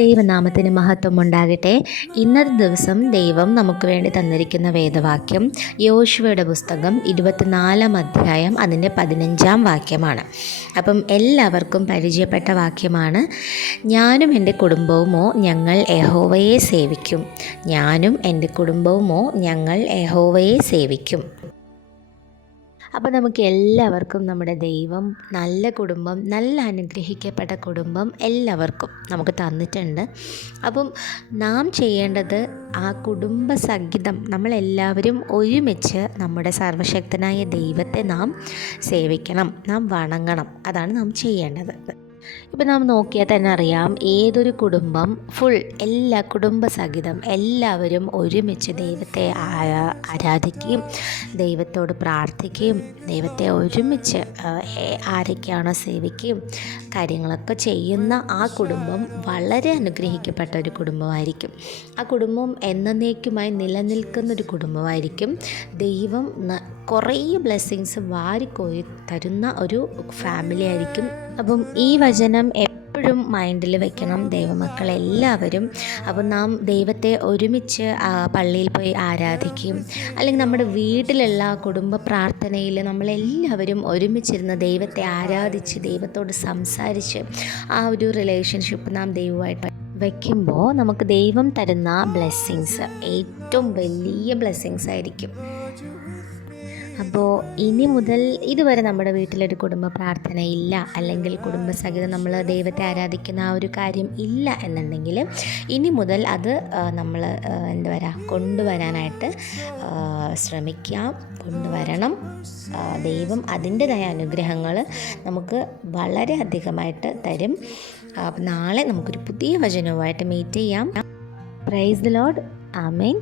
ദൈവനാമത്തിന് മഹത്വം ഉണ്ടാകട്ടെ. ഇന്നത്തെ ദിവസം ദൈവം നമുക്ക് വേണ്ടി തന്നിരിക്കുന്ന വേദവാക്യം യോശുവയുടെ പുസ്തകം 24 അധ്യായം അതിൻ്റെ 15 വാക്യമാണ്. അപ്പം എല്ലാവർക്കും പരിചയപ്പെട്ട വാക്യമാണ്. ഞാനും എൻ്റെ കുടുംബവുമോ ഞങ്ങൾ യഹോവയെ സേവിക്കും. ഞാനും എൻ്റെ കുടുംബവുമോ ഞങ്ങൾ യഹോവയെ സേവിക്കും. അപ്പോൾ നമുക്ക് എല്ലാവർക്കും നമ്മുടെ ദൈവം നല്ല കുടുംബം, നല്ല അനുഗ്രഹിക്കപ്പെട്ട കുടുംബം എല്ലാവർക്കും നമുക്ക് തന്നിട്ടുണ്ട്. അപ്പം നാം ചെയ്യേണ്ടത് ആ കുടുംബസഹിതം നമ്മളെല്ലാവരും ഒരുമിച്ച് നമ്മുടെ സർവശക്തനായ ദൈവത്തെ നാം സേവിക്കണം, നാം വണങ്ങണം. അതാണ് നാം ചെയ്യേണ്ടത്. ഇപ്പം നാം നോക്കിയാൽ തന്നെ അറിയാം, ഏതൊരു കുടുംബം എല്ലാ കുടുംബസഹിതം എല്ലാവരും ഒരുമിച്ച് ദൈവത്തെ ആരാധിക്കുകയും ദൈവത്തോട് പ്രാർത്ഥിക്കുകയും ദൈവത്തെ ഒരുമിച്ച് ആരൊക്കെയാണോ സേവിക്കുകയും കാര്യങ്ങളൊക്കെ ചെയ്യുന്ന ആ കുടുംബം വളരെ അനുഗ്രഹിക്കപ്പെട്ട ഒരു കുടുംബമായിരിക്കും. ആ കുടുംബം എന്നേക്കുമായി നിലനിൽക്കുന്നൊരു കുടുംബമായിരിക്കും. ദൈവം കുറേ ബ്ലെസ്സിങ്സ് വാരിക്കോരി തരുന്ന ഒരു ഫാമിലി ആയിരിക്കും. അപ്പം ഈ വചനം എപ്പോഴും മൈൻഡിൽ വെക്കണം ദൈവമക്കളെല്ലാവരും. അപ്പം നാം ദൈവത്തെ ഒരുമിച്ച് പള്ളിയിൽ പോയി ആരാധിക്കും, അല്ലെങ്കിൽ നമ്മുടെ വീട്ടിലുള്ള കുടുംബ പ്രാർത്ഥനയിൽ നമ്മളെല്ലാവരും ഒരുമിച്ചിരുന്ന് ദൈവത്തെ ആരാധിച്ച് ദൈവത്തോട് സംസാരിച്ച് ആ ഒരു റിലേഷൻഷിപ്പ് നാം ദൈവമായിട്ട് വയ്ക്കുമ്പോൾ നമുക്ക് ദൈവം തരുന്ന ബ്ലെസ്സിങ്സ് ഏറ്റവും വലിയ ബ്ലെസ്സിങ്സ് ആയിരിക്കും. അപ്പോൾ ഇനി മുതൽ ഇതുവരെ നമ്മുടെ വീട്ടിലൊരു കുടുംബ പ്രാർത്ഥന ഇല്ല, അല്ലെങ്കിൽ കുടുംബസഹിതം നമ്മൾ ദൈവത്തെ ആരാധിക്കുന്ന ആ ഒരു കാര്യം ഇല്ല എന്നുണ്ടെങ്കിൽ ഇനി മുതൽ അത് നമ്മൾ കൊണ്ടുവരാനായിട്ട് ശ്രമിക്കാം, കൊണ്ടുവരണം. ദൈവം അതിൻ്റെതായ അനുഗ്രഹങ്ങൾ നമുക്ക് വളരെ അധികമായിട്ട് തരും. നാളെ നമുക്കൊരു പുതിയ വചനവുമായിട്ട് മീറ്റ് ചെയ്യാം. Praise the Lord. ആമേൻ.